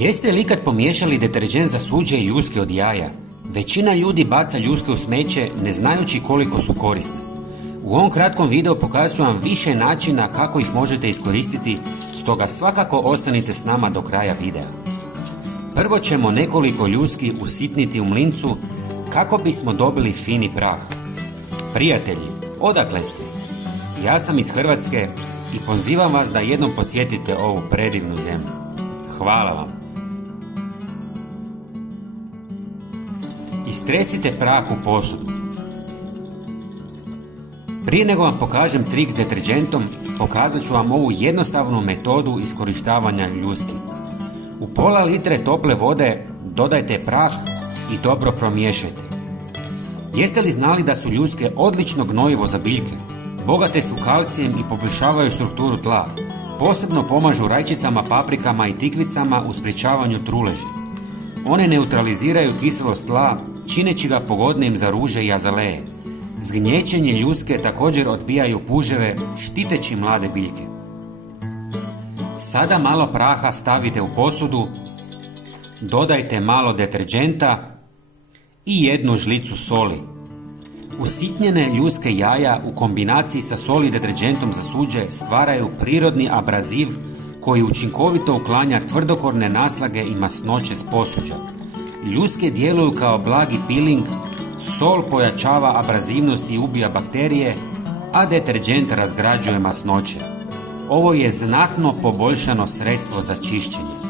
Jeste li ikad pomiješali deterđent za suđe i ljuske od jaja? Većina ljudi baca ljuske u smeće ne znajući koliko su korisne. U ovom kratkom videu pokazat ću vam više načina kako ih možete iskoristiti, stoga svakako ostanite s nama do kraja videa. Prvo ćemo nekoliko ljuski usitniti u mlincu kako bismo dobili fini prah. Prijatelji, odakle ste? Ja sam iz Hrvatske i pozivam vas da jednom posjetite ovu predivnu zemlju. Hvala vam. Istresite prah u posudu. Prije nego vam pokažem trik s deterđentom, pokazat ću vam ovu jednostavnu metodu iskorištavanja ljuski. U pola litre tople vode dodajte prah i dobro promiješajte. Jeste li znali da su ljuske odlično gnojivo za biljke? Bogate su kalcijem i poboljšavaju strukturu tla. Posebno pomažu rajčicama, paprikama i tikvicama u sprječavanju truleži. One neutraliziraju kiselost tla, čineći ga pogodnim za ruže i azaleje. Zgnječenje ljuske također odbijaju puževe, štiteći mlade biljke. Sada malo praha stavite u posudu, dodajte malo deterđenta i jednu žlicu soli. Usitnjene ljuske jaja u kombinaciji sa soli i deterđentom za suđe stvaraju prirodni abraziv koji učinkovito uklanja tvrdokorne naslage i masnoće s posuđa. Ljuske djeluju kao blagi piling, sol pojačava abrazivnost i ubija bakterije, a deterđent razgrađuje masnoće. Ovo je znatno poboljšano sredstvo za čišćenje.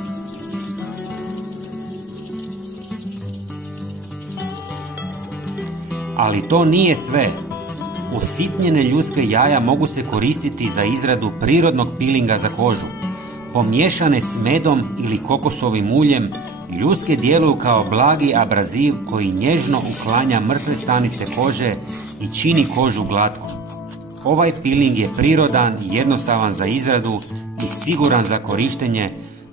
Ali to nije sve. Usitnjene ljuske jaja mogu se koristiti za izradu prirodnog pilinga za kožu. Pomiješane s medom ili kokosovim uljem, ljuske djeluju kao blagi abraziv koji nježno uklanja mrtve stanice kože i čini kožu glatkom. Ovaj piling je prirodan, jednostavan za izradu i siguran za korištenje,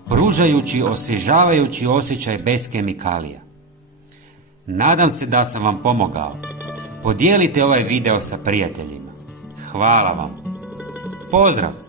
pružajući osvježavajući osjećaj bez kemikalija. Nadam se da sam vam pomogao. Podijelite ovaj video sa prijateljima. Hvala vam. Pozdrav!